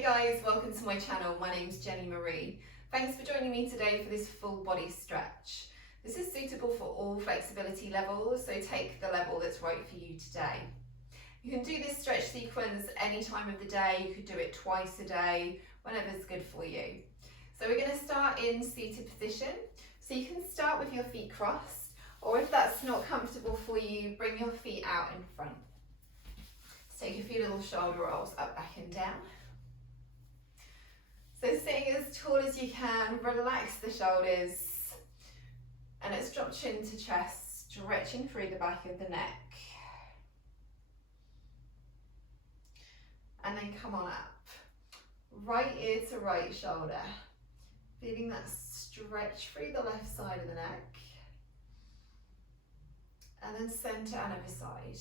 Hey guys, welcome to my channel. My name's Jenny Marie. Thanks for joining me today for this full body stretch. This is suitable for all flexibility levels, so take the level that's right for you today. You can do this stretch sequence any time of the day. You could do it twice a day, whenever's good for you. So we're going to start in seated position. So you can start with your feet crossed, or if that's not comfortable for you, bring your feet out in front. Take a few little shoulder rolls up, back and down. So sitting as tall as you can, relax the shoulders, and let's drop chin to chest, stretching through the back of the neck. And then come on up, right ear to right shoulder, feeling that stretch through the left side of the neck, and then center and other side.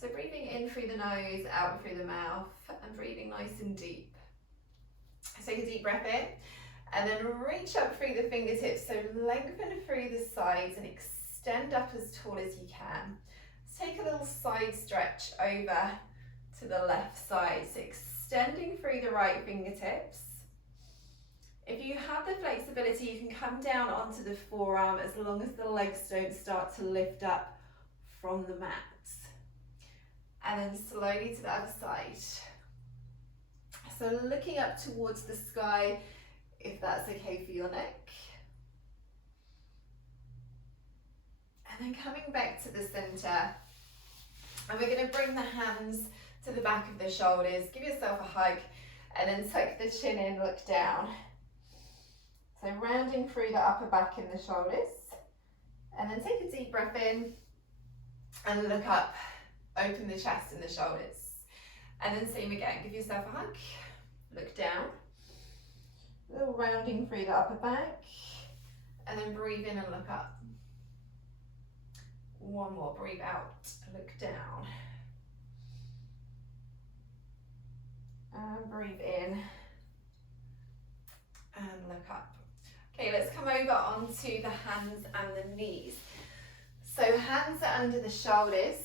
So breathing in through the nose, out through the mouth, and breathing nice and deep. Take a deep breath in, and then reach up through the fingertips, so lengthen through the sides and extend up as tall as you can. Let's take a little side stretch over to the left side, so extending through the right fingertips. If you have the flexibility, you can come down onto the forearm as long as the legs don't start to lift up from the mat. And then slowly to the other side. So looking up towards the sky, if that's okay for your neck. And then coming back to the center. And we're going to bring the hands to the back of the shoulders. Give yourself a hug and then tuck the chin in, look down. So rounding through the upper back and the shoulders. And then take a deep breath in and look up. Open the chest and the shoulders. And then same again, give yourself a hug, look down, a little rounding through the upper back, and then breathe in and look up. One more, breathe out, look down. And breathe in and look up. Okay, let's come over onto the hands and the knees. So hands are under the shoulders,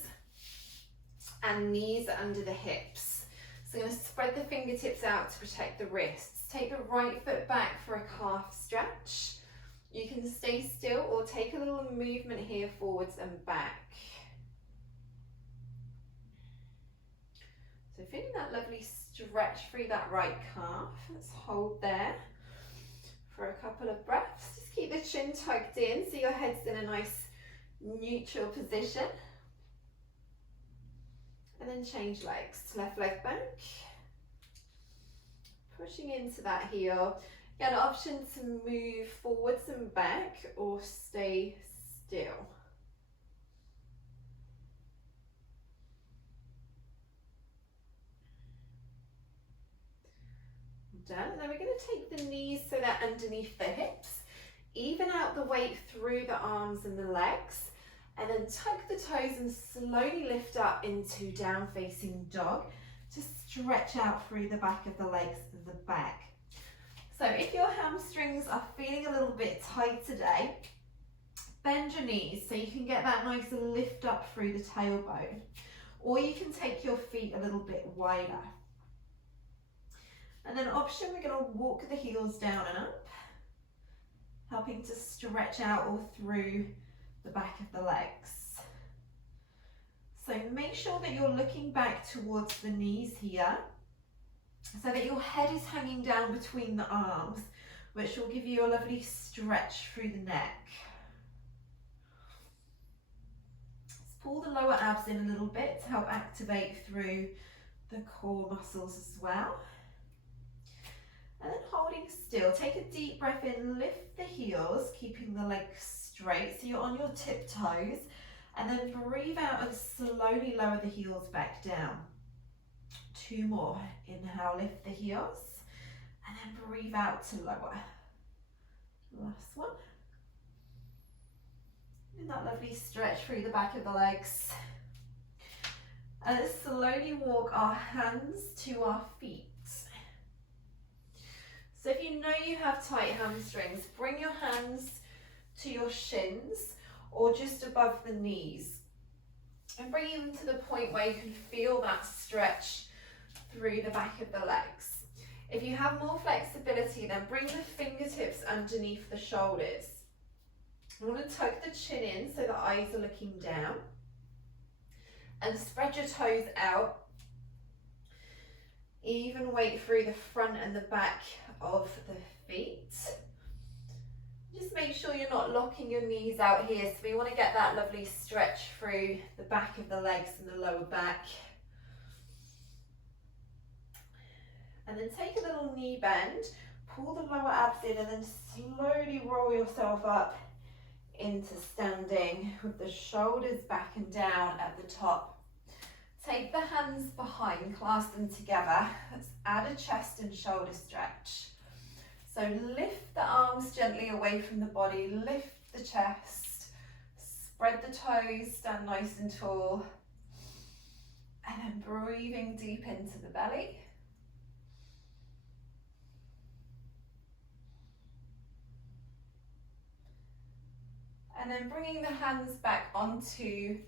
and knees under the hips. So I'm going to spread the fingertips out to protect the wrists. Take the right foot back for a calf stretch. You can stay still or take a little movement here forwards and back. So feeling that lovely stretch through that right calf. Let's hold there for a couple of breaths. Just keep the chin tucked in so your head's in a nice neutral position. And then change legs to left leg back. Pushing into that heel. You have an option to move forwards and back or stay still. Done. Now we're going to take the knees so they're underneath the hips. Even out the weight through the arms and the legs. And then tuck the toes and slowly lift up into down facing dog to stretch out through the back of the legs and the back. So if your hamstrings are feeling a little bit tight today, bend your knees so you can get that nice lift up through the tailbone. Or you can take your feet a little bit wider. And then option, we're going to walk the heels down and up, helping to stretch out all through the back of the legs. So make sure that you're looking back towards the knees here so that your head is hanging down between the arms, which will give you a lovely stretch through the neck. Let's pull the lower abs in a little bit to help activate through the core muscles as well. And then holding still, take a deep breath in, lift the heels, keeping the legs straight, so you're on your tiptoes, and then breathe out and slowly lower the heels back down. Two more. Inhale, lift the heels, and then breathe out to lower. Last one. And that lovely stretch through the back of the legs. And let's slowly walk our hands to our feet. So if you know you have tight hamstrings, bring your hands to your shins or just above the knees and bringing them to the point where you can feel that stretch through the back of the legs. If you have more flexibility, then bring the fingertips underneath the shoulders. You want to tuck the chin in so the eyes are looking down. And spread your toes out. Even weight through the front and the back of the feet. Just make sure you're not locking your knees out here. So we want to get that lovely stretch through the back of the legs and the lower back. And then take a little knee bend, pull the lower abs in, and then slowly roll yourself up into standing with the shoulders back and down at the top. Take the hands behind, clasp them together. Let's add a chest and shoulder stretch. So lift the arms gently away from the body, lift the chest, spread the toes, stand nice and tall. And then breathing deep into the belly. And then bringing the hands back onto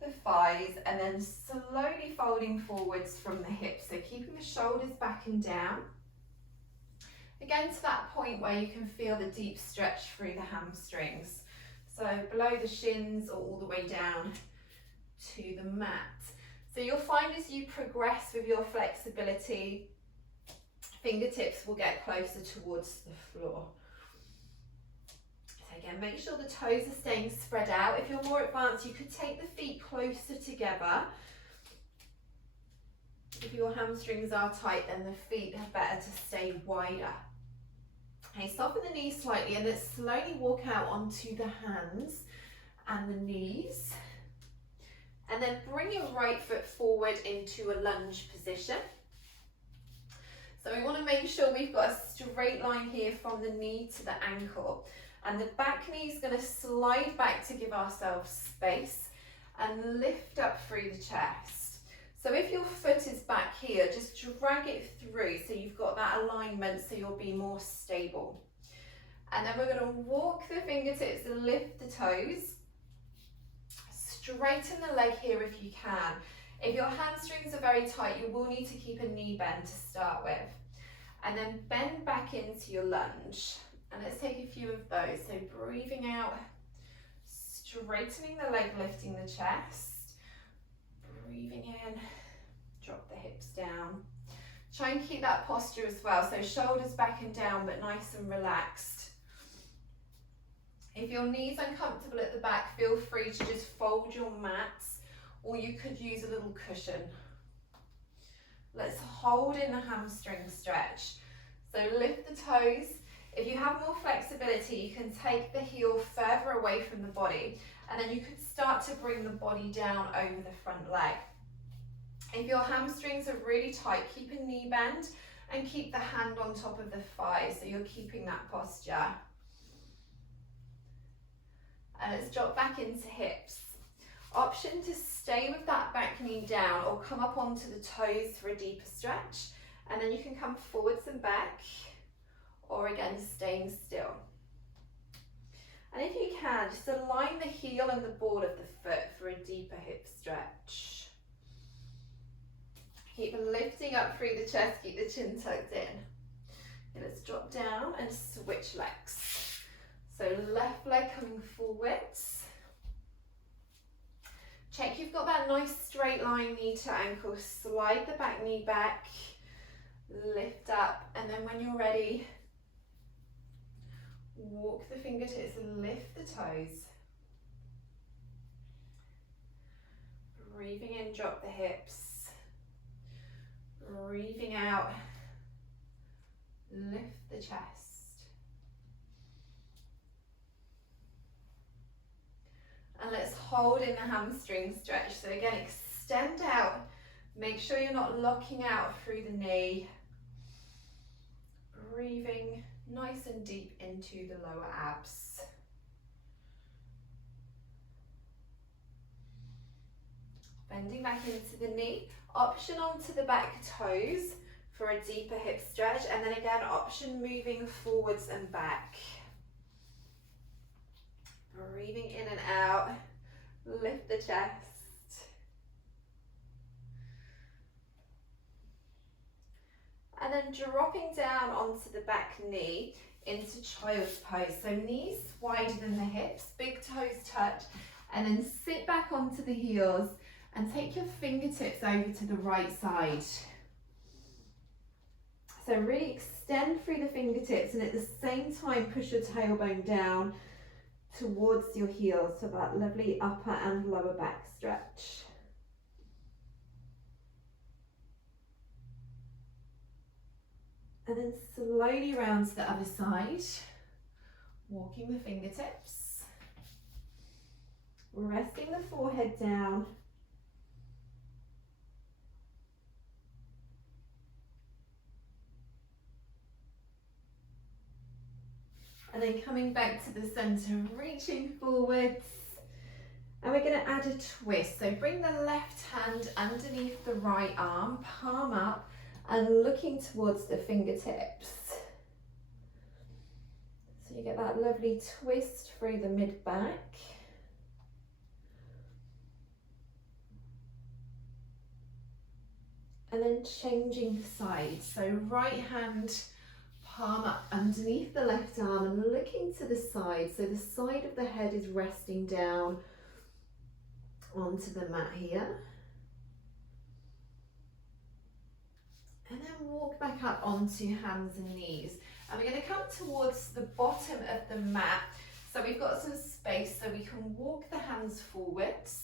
the thighs and then slowly folding forwards from the hips. So keeping the shoulders back and down. Again, to that point where you can feel the deep stretch through the hamstrings. So below the shins or all the way down to the mat. So you'll find as you progress with your flexibility, fingertips will get closer towards the floor. Again, make sure the toes are staying spread out. If you're more advanced, you could take the feet closer together. If your hamstrings are tight, then the feet are better to stay wider. Okay, soften the knees slightly and then slowly walk out onto the hands and the knees. And then bring your right foot forward into a lunge position. So we want to make sure we've got a straight line here from the knee to the ankle. And the back knee is going to slide back to give ourselves space and lift up through the chest. So if your foot is back here, just drag it through so you've got that alignment so you'll be more stable. And then we're going to walk the fingertips and lift the toes. Straighten the leg here if you can. If your hamstrings are very tight, you will need to keep a knee bend to start with. And then bend back into your lunge. And let's take a few of those. So breathing out, straightening the leg, lifting the chest. Breathing in, drop the hips down. Try and keep that posture as well. So shoulders back and down, but nice and relaxed. If your knee's uncomfortable at the back, feel free to just fold your mats, or you could use a little cushion. Let's hold in the hamstring stretch. So lift the toes. If you have more flexibility, you can take the heel further away from the body, and then you could start to bring the body down over the front leg. If your hamstrings are really tight, keep a knee bend and keep the hand on top of the thigh so you're keeping that posture. And let's drop back into hips. Option to stay with that back knee down or come up onto the toes for a deeper stretch, and then you can come forwards and back, or again staying still. And if you can, just align the heel and the ball of the foot for a deeper hip stretch. Keep lifting up through the chest, keep the chin tucked in. And let's drop down and switch legs. So left leg coming forwards. Check you've got that nice straight line knee to ankle. Slide the back knee back, lift up, and then when you're ready, walk the fingertips and lift the toes. Breathing in, drop the hips. Breathing out, lift the chest. And let's hold in the hamstring stretch. So again, extend out. Make sure you're not locking out through the knee. Breathing nice and deep into the lower abs. Bending back into the knee. Option onto the back toes for a deeper hip stretch, and then again option moving forwards and back. Breathing in and out, lift the chest. and then dropping down onto the back knee into child's pose. So knees wider than the hips, big toes touch, and then sit back onto the heels and take your fingertips over to the right side. So really extend through the fingertips and at the same time push your tailbone down towards your heels for that lovely upper and lower back stretch. And then slowly round to the other side, walking the fingertips, resting the forehead down, and then coming back to the center, reaching forwards, and we're going to add a twist. So bring the left hand underneath the right arm, palm up, and looking towards the fingertips. So you get that lovely twist through the mid-back. And then changing sides. So right hand, palm up underneath the left arm and looking to the side. So the side of the head is resting down onto the mat here. And then walk back up onto hands and knees. And we're going to come towards the bottom of the mat. So we've got some space so we can walk the hands forwards.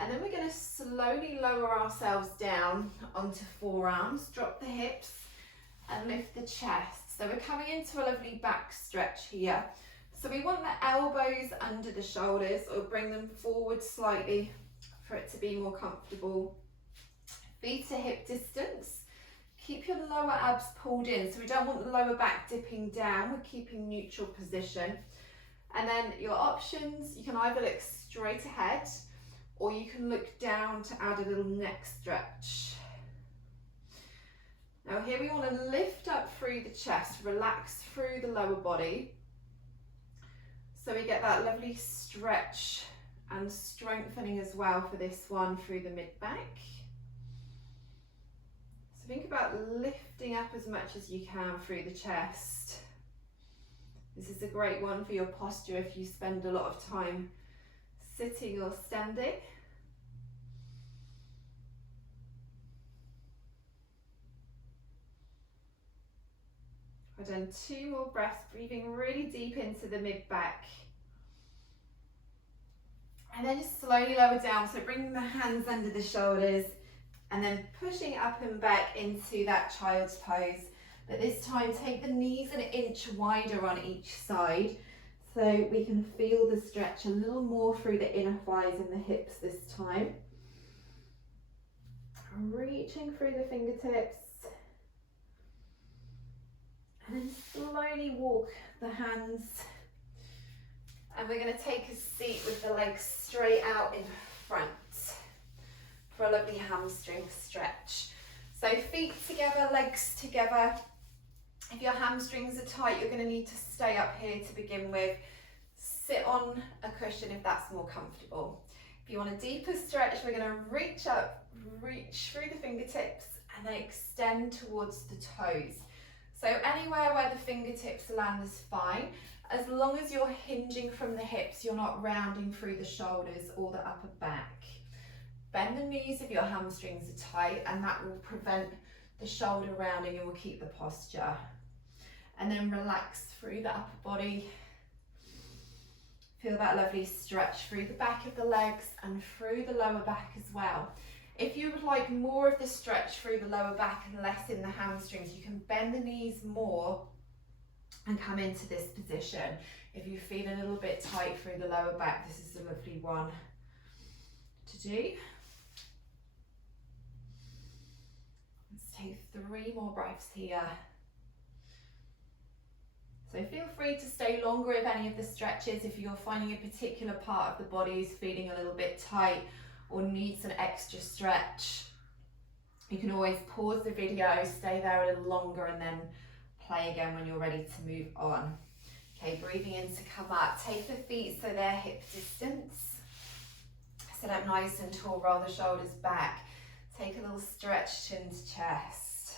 And then we're going to slowly lower ourselves down onto forearms, drop the hips and lift the chest. So we're coming into a lovely back stretch here. So we want the elbows under the shoulders or bring them forward slightly for it to be more comfortable. Feet to hip distance. Keep your lower abs pulled in, so we don't want the lower back dipping down, we're keeping neutral position. And then your options, you can either look straight ahead or you can look down to add a little neck stretch. Now here we want to lift up through the chest, relax through the lower body. So we get that lovely stretch and strengthening as well for this one through the mid-back. Think about lifting up as much as you can through the chest. This is a great one for your posture if you spend a lot of time sitting or standing. I've done 2 more breaths, breathing really deep into the mid-back. And then just slowly lower down, so bring the hands under the shoulders, and then pushing up and back into that child's pose. But this time take the knees an inch wider on each side so we can feel the stretch a little more through the inner thighs and the hips this time. Reaching through the fingertips. And then slowly walk the hands. And we're going to take a seat with the legs straight out in front for a lovely hamstring stretch. So feet together, legs together. If your hamstrings are tight, you're going to need to stay up here to begin with. Sit on a cushion if that's more comfortable. If you want a deeper stretch, we're going to reach up, reach through the fingertips and then extend towards the toes. So anywhere where the fingertips land is fine, as long as you're hinging from the hips, you're not rounding through the shoulders or the upper back. Bend the knees if your hamstrings are tight, and that will prevent the shoulder rounding and will keep the posture. And then relax through the upper body. Feel that lovely stretch through the back of the legs and through the lower back as well. If you would like more of the stretch through the lower back and less in the hamstrings, you can bend the knees more and come into this position. If you feel a little bit tight through the lower back, this is a lovely one to do. Let's take 3 more breaths here. So feel free to stay longer if any of the stretches, if you're finding a particular part of the body is feeling a little bit tight or needs an extra stretch. You can always pause the video, stay there a little longer and then play again when you're ready to move on. Okay, breathing in to come up. Take the feet so they're hip distance. Sit up nice and tall, roll the shoulders back. Take a little stretch chin to chest.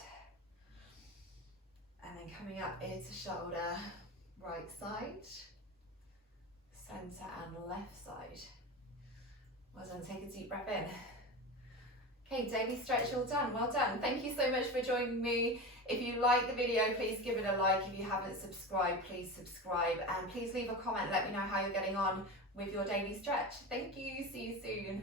coming up ear to shoulder, right side, centre and left side. Well done, take a deep breath in. Okay, daily stretch all done, well done. Thank you so much for joining me. If you like the video, please give it a like. If you haven't subscribed, please subscribe. And please leave a comment, let me know how you're getting on with your daily stretch. Thank you, see you soon.